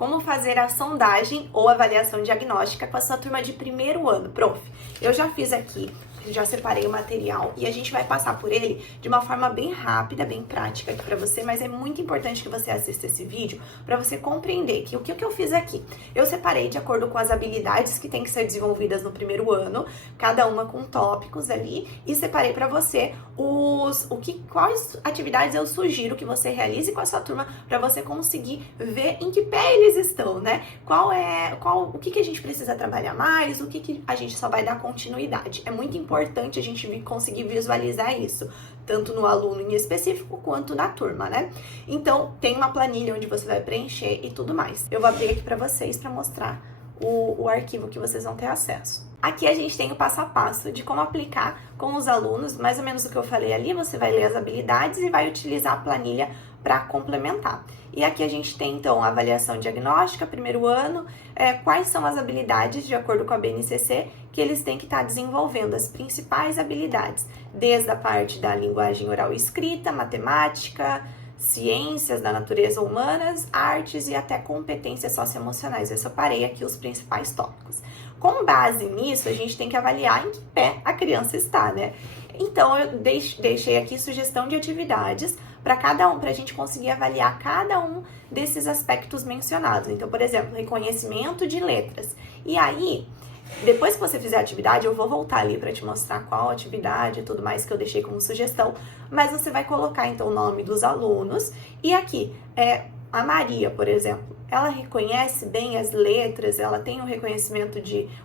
Como fazer a sondagem ou avaliação diagnóstica com a sua turma de primeiro ano, prof? Eu já fiz aqui, já separei o material e a gente vai passar por ele de uma forma bem rápida, bem prática aqui pra você, mas é muito importante que você assista esse vídeo pra você compreender que o que eu fiz aqui. Eu separei de acordo com as habilidades que tem que ser desenvolvidas no primeiro ano, cada uma com tópicos ali, e separei pra você quais atividades eu sugiro que você realize com a sua turma pra você conseguir ver em que pé eles estão, né? O que a gente precisa trabalhar mais, o que a gente só vai dar continuidade. É muito importante a gente conseguir visualizar isso, tanto no aluno em específico quanto na turma, né? Então, tem uma planilha onde você vai preencher e tudo mais. Eu vou abrir aqui para vocês para mostrar o arquivo que vocês vão ter acesso. Aqui a gente tem o passo a passo de como aplicar com os alunos, mais ou menos o que eu falei ali, você vai ler as habilidades e vai utilizar a planilha para complementar. E aqui a gente tem, então, a avaliação diagnóstica, primeiro ano, quais são as habilidades, de acordo com a BNCC, que eles têm que estar desenvolvendo, as principais habilidades, desde a parte da linguagem oral e escrita, matemática, ciências da natureza humanas, artes e até competências socioemocionais. Eu separei aqui os principais tópicos. Com base nisso, a gente tem que avaliar em que pé a criança está, né? Então, eu deixei aqui sugestão de atividades para cada um, para a gente conseguir avaliar cada um desses aspectos mencionados. Então, por exemplo, reconhecimento de letras. E aí, depois que você fizer a atividade, eu vou voltar ali para te mostrar qual atividade e tudo mais que eu deixei como sugestão, mas você vai colocar, então, o nome dos alunos. E aqui, a Maria, por exemplo, ela reconhece bem as letras, ela tem o reconhecimento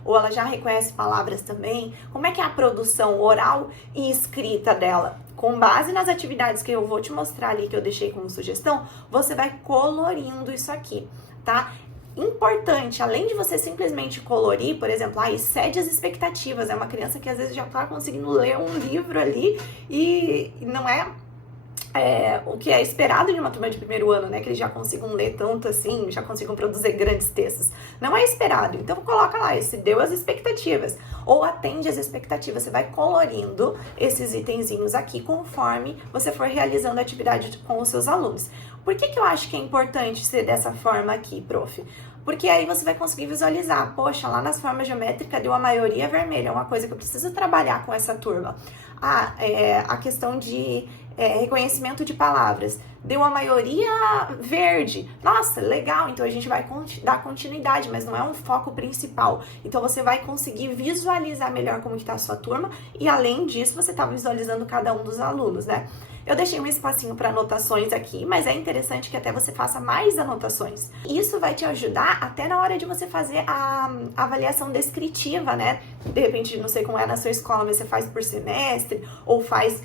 ou ela já reconhece palavras também. Como é que é a produção oral e escrita dela? Com base nas atividades que eu vou te mostrar ali, que eu deixei como sugestão, você vai colorindo isso aqui, tá? Importante, além de você simplesmente colorir, por exemplo, excede as expectativas. É uma criança que às vezes já tá conseguindo ler um livro ali e não é o que é esperado de uma turma de primeiro ano, né? Que eles já consigam ler tanto assim, já consigam produzir grandes textos. Não é esperado. Então, coloca lá, esse deu as expectativas. Ou atende as expectativas. Você vai colorindo esses itenzinhos aqui conforme você for realizando a atividade com os seus alunos. Por que eu acho que é importante ser dessa forma aqui, prof? Porque aí você vai conseguir visualizar, poxa, lá nas formas geométricas deu a maioria vermelha, é uma coisa que eu preciso trabalhar com essa turma. A questão de reconhecimento de palavras, deu a maioria verde. Nossa, legal, então a gente vai dar continuidade, mas não é um foco principal. Então você vai conseguir visualizar melhor como que tá a sua turma e além disso você tá visualizando cada um dos alunos, né? Eu deixei um espacinho para anotações aqui, mas é interessante que até você faça mais anotações. Isso vai te ajudar até na hora de você fazer a avaliação descritiva, né? De repente, não sei como é na sua escola, mas você faz por semestre ou faz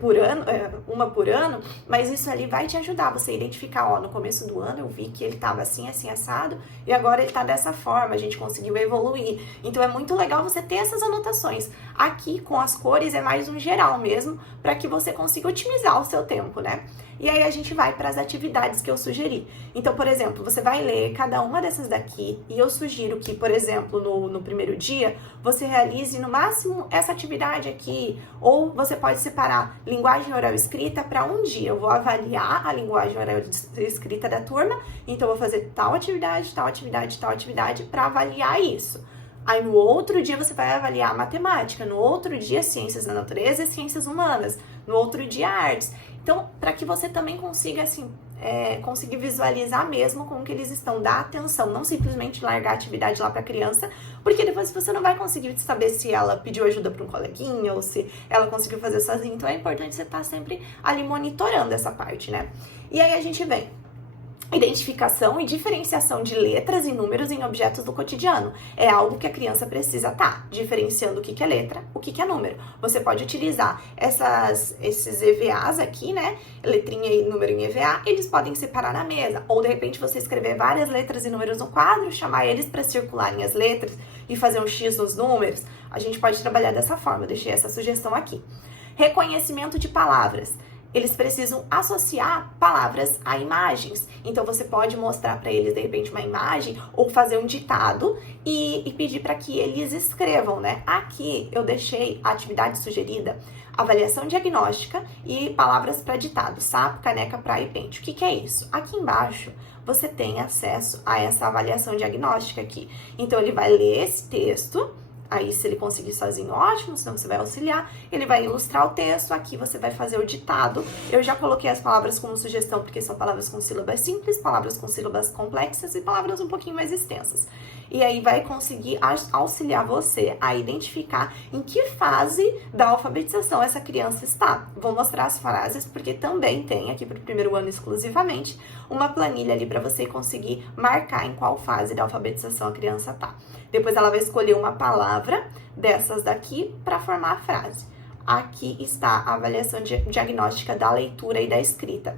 por ano, uma por ano, mas isso ali vai te ajudar você a identificar, no começo do ano eu vi que ele estava assim, assim, assado, e agora ele está dessa forma, a gente conseguiu evoluir. Então é muito legal você ter essas anotações. Aqui, com as cores, é mais um geral mesmo, para que você consiga otimizar o seu tempo, né? E aí a gente vai para as atividades que eu sugeri. Então, por exemplo, você vai ler cada uma dessas daqui e eu sugiro que, por exemplo, no primeiro dia, você realize no máximo essa atividade aqui, ou você pode separar linguagem oral e escrita para um dia. Eu vou avaliar a linguagem oral e escrita da turma, então eu vou fazer tal atividade, tal atividade, tal atividade para avaliar isso. Aí no outro dia você vai avaliar matemática, no outro dia ciências da natureza e ciências humanas, no outro dia artes. Então, para que você também consiga, assim, conseguir visualizar mesmo como que eles estão, dar atenção, não simplesmente largar a atividade lá para a criança, porque depois você não vai conseguir saber se ela pediu ajuda para um coleguinha ou se ela conseguiu fazer sozinha. Então, é importante você estar sempre ali monitorando essa parte, né? E aí a gente vem identificação e diferenciação de letras e números em objetos do cotidiano. É algo que a criança precisa estar diferenciando o que é letra, o que é número. Você pode utilizar esses EVAs aqui, né? Letrinha e número em EVA, eles podem separar na mesa. Ou, de repente, você escrever várias letras e números no quadro, chamar eles para circularem as letras e fazer um X nos números. A gente pode trabalhar dessa forma. Eu deixei essa sugestão aqui. Reconhecimento de palavras. eles precisam associar palavras a imagens. Então você pode mostrar para eles de repente uma imagem ou fazer um ditado e pedir para que eles escrevam, né? Aqui eu deixei a atividade sugerida, avaliação diagnóstica e palavras para ditado, sapo, caneca, praia e pente. O que é isso? Aqui embaixo você tem acesso a essa avaliação diagnóstica aqui. Então ele vai ler esse texto. Aí, se ele conseguir sozinho, ótimo, senão você vai auxiliar. Ele vai ilustrar o texto, aqui você vai fazer o ditado. Eu já coloquei as palavras como sugestão, porque são palavras com sílabas simples, palavras com sílabas complexas e palavras um pouquinho mais extensas. E aí vai conseguir auxiliar você a identificar em que fase da alfabetização essa criança está. Vou mostrar as frases, porque também tem aqui para o primeiro ano exclusivamente uma planilha ali para você conseguir marcar em qual fase da alfabetização a criança está. Depois ela vai escolher uma palavra dessas daqui para formar a frase. Aqui está a avaliação diagnóstica da leitura e da escrita.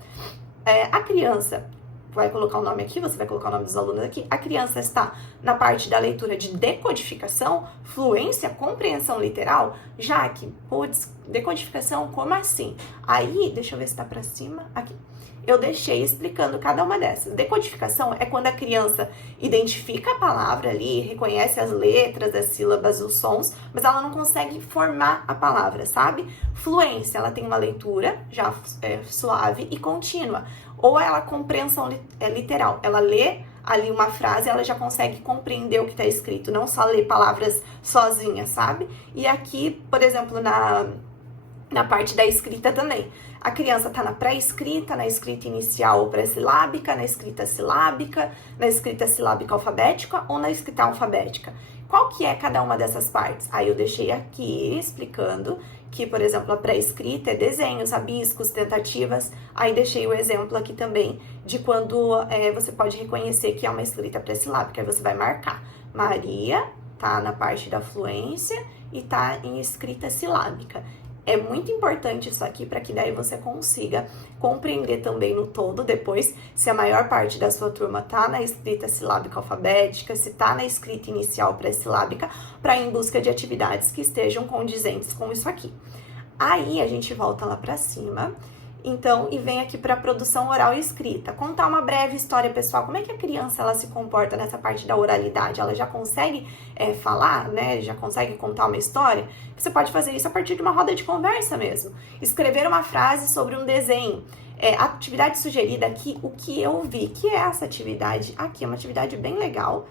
A criança vai colocar o nome aqui, você vai colocar o nome dos alunos aqui. A criança está na parte da leitura de decodificação, fluência, compreensão literal. Jaque, putz, decodificação, como assim? Aí, deixa eu ver se tá pra cima, aqui. Eu deixei explicando cada uma dessas. Decodificação é quando a criança identifica a palavra ali, reconhece as letras, as sílabas, os sons, mas ela não consegue formar a palavra, sabe? Fluência, ela tem uma leitura já suave e contínua. Ou ela compreensão literal, ela lê ali uma frase, ela já consegue compreender o que está escrito, não só ler palavras sozinha, sabe? E aqui, por exemplo, na parte da escrita também. A criança está na pré-escrita, na escrita inicial ou pré-silábica, na escrita silábica alfabética ou na escrita alfabética. Qual que é cada uma dessas partes? Aí eu deixei aqui explicando que, por exemplo, a pré-escrita é desenhos, rabiscos, tentativas. Aí deixei o exemplo aqui também de quando você pode reconhecer que é uma escrita pré-silábica. Aí você vai marcar. Maria tá na parte da fluência e tá em escrita silábica. É muito importante isso aqui para que daí você consiga compreender também no todo depois se a maior parte da sua turma tá na escrita silábica alfabética, se tá na escrita inicial pré-silábica, para ir em busca de atividades que estejam condizentes com isso aqui. Aí a gente volta lá para cima, então, e vem aqui para produção oral e escrita. Contar uma breve história pessoal. Como é que a criança ela se comporta nessa parte da oralidade? Ela já consegue falar, né? Já consegue contar uma história? Você pode fazer isso a partir de uma roda de conversa mesmo. Escrever uma frase sobre um desenho. A atividade sugerida aqui, o que eu vi, que é essa atividade aqui, é uma atividade bem legal,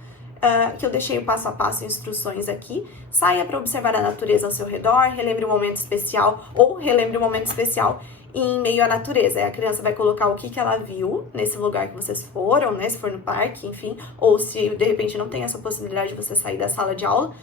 que eu deixei o passo a passo, instruções aqui. Saia para observar a natureza ao seu redor, relembre um momento especial ou relembre um momento especial em meio à natureza. Aí a criança vai colocar o que ela viu nesse lugar que vocês foram, né? Se for no parque, enfim, ou se de repente não tem essa possibilidade de você sair da sala de aula,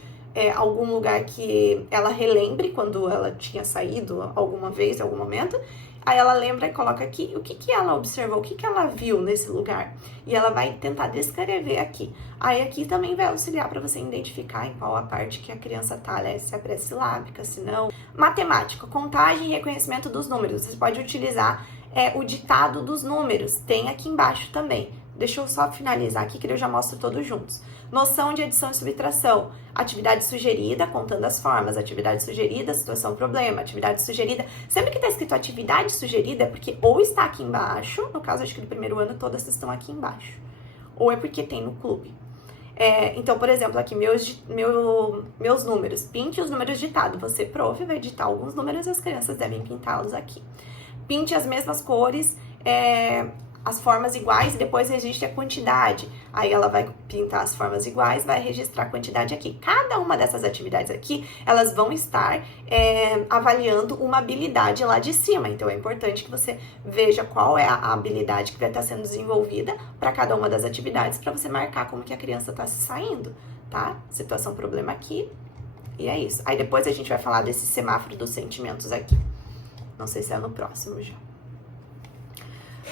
algum lugar que ela relembre quando ela tinha saído alguma vez, em algum momento. Aí ela lembra e coloca aqui o que ela observou, o que ela viu nesse lugar. E ela vai tentar descrever aqui. Aí aqui também vai auxiliar para você identificar em qual a parte que a criança tá, né? Se é pré-silábica, se não. Matemática, contagem e reconhecimento dos números. Você pode utilizar o ditado dos números. Tem aqui embaixo também. Deixa eu só finalizar aqui que eu já mostro todos juntos. Noção de adição e subtração. Atividade sugerida, contando as formas. Atividade sugerida, situação, problema. Atividade sugerida. Sempre que está escrito atividade sugerida é porque ou está aqui embaixo, no caso acho que do primeiro ano todas estão aqui embaixo. Ou é porque tem no clube. Então, por exemplo, aqui meus números. Pinte os números ditados. Você, prof, vai ditar alguns números e as crianças devem pintá-los aqui. Pinte as mesmas cores, as formas iguais e depois registre a quantidade. Aí ela vai pintar as formas iguais, vai registrar a quantidade aqui. Cada uma dessas atividades aqui, elas vão estar avaliando uma habilidade lá de cima. Então é importante que você veja qual é a habilidade que vai estar sendo desenvolvida para cada uma das atividades, para você marcar como que a criança está se saindo, tá? Situação, problema aqui. E é isso. Aí depois a gente vai falar desse semáforo dos sentimentos aqui. Não sei se é no próximo já.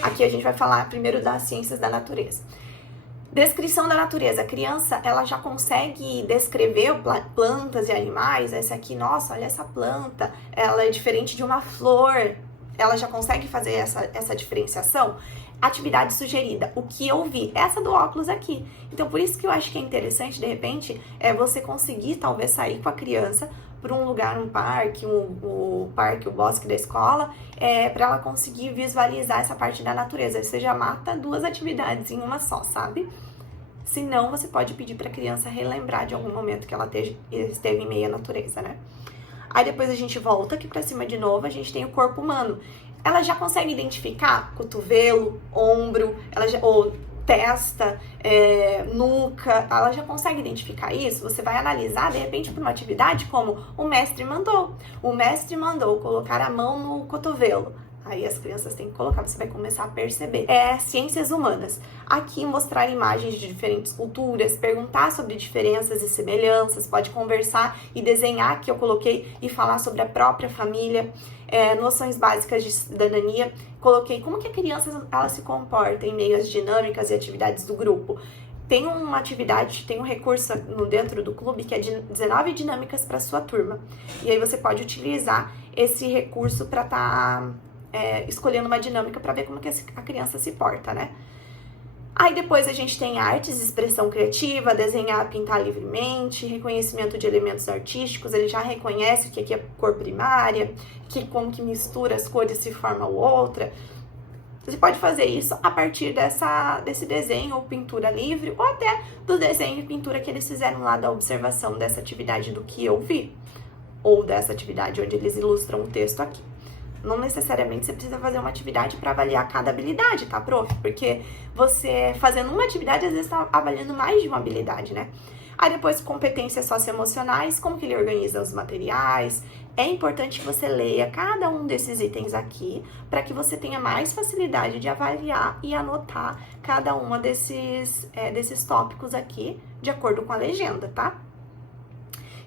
Aqui a gente vai falar primeiro das ciências da natureza. Descrição da natureza. A criança, ela já consegue descrever plantas e animais. Essa aqui, nossa, olha essa planta. Ela é diferente de uma flor. Ela já consegue fazer essa diferenciação. Atividade sugerida. O que eu vi? Essa do óculos aqui. Então, por isso que eu acho que é interessante, de repente, você conseguir, talvez, sair com a criança por um lugar, um parque, o parque, o bosque da escola, para ela conseguir visualizar essa parte da natureza. Aí você já mata 2 atividades em uma só, sabe? Se não, você pode pedir para a criança relembrar de algum momento que ela esteve em meio à natureza, né? Aí depois a gente volta aqui para cima de novo, a gente tem o corpo humano. Ela já consegue identificar cotovelo, ombro, ou testa, nuca, ela já consegue identificar isso? Você vai analisar, de repente, por uma atividade como o mestre mandou. O mestre mandou colocar a mão no cotovelo. Aí as crianças têm que colocar, você vai começar a perceber. Ciências humanas. Aqui mostrar imagens de diferentes culturas, perguntar sobre diferenças e semelhanças, pode conversar e desenhar, que eu coloquei, e falar sobre a própria família. Noções básicas de cidadania. Coloquei como que a criança ela se comporta em meio às dinâmicas e atividades do grupo. Tem uma atividade, tem um recurso dentro do clube que é de 19 dinâmicas para sua turma. E aí você pode utilizar esse recurso para estar escolhendo uma dinâmica para ver como que a criança se porta, né? Aí depois a gente tem artes, expressão criativa, desenhar, pintar livremente, reconhecimento de elementos artísticos, ele já reconhece o que é cor primária, como que mistura as cores se forma outra. Você pode fazer isso a partir desse desenho ou pintura livre, ou até do desenho e pintura que eles fizeram lá da observação dessa atividade do que eu vi, ou dessa atividade onde eles ilustram o texto aqui. Não necessariamente você precisa fazer uma atividade para avaliar cada habilidade, tá, prof? Porque você fazendo uma atividade, às vezes está avaliando mais de uma habilidade, né? Aí depois, competências socioemocionais, como que ele organiza os materiais. É importante que você leia cada um desses itens aqui, para que você tenha mais facilidade de avaliar e anotar cada uma desses tópicos aqui, de acordo com a legenda, tá?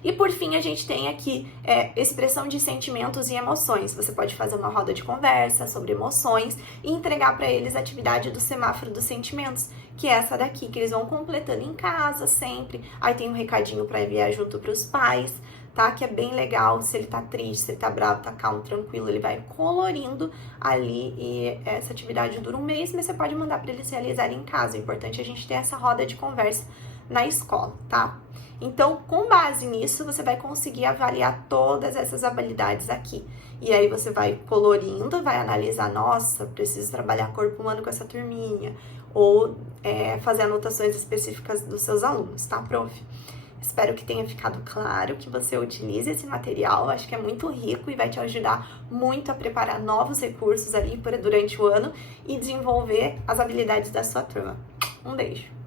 E por fim, a gente tem aqui expressão de sentimentos e emoções. Você pode fazer uma roda de conversa sobre emoções e entregar para eles a atividade do semáforo dos sentimentos, que é essa daqui, que eles vão completando em casa sempre. Aí tem um recadinho para enviar junto para os pais, tá? Que é bem legal. Se ele tá triste, se ele tá bravo, tá calmo, tranquilo, ele vai colorindo ali. E essa atividade dura um mês, mas você pode mandar para eles realizarem em casa. O importante é a gente ter essa roda de conversa na escola, tá? Então, com base nisso, você vai conseguir avaliar todas essas habilidades aqui. E aí você vai colorindo, vai analisar, nossa, preciso trabalhar corpo humano com essa turminha. Ou fazer anotações específicas dos seus alunos, tá, prof? Espero que tenha ficado claro, que você utilize esse material. Acho que é muito rico e vai te ajudar muito a preparar novos recursos ali durante o ano e desenvolver as habilidades da sua turma. Um beijo!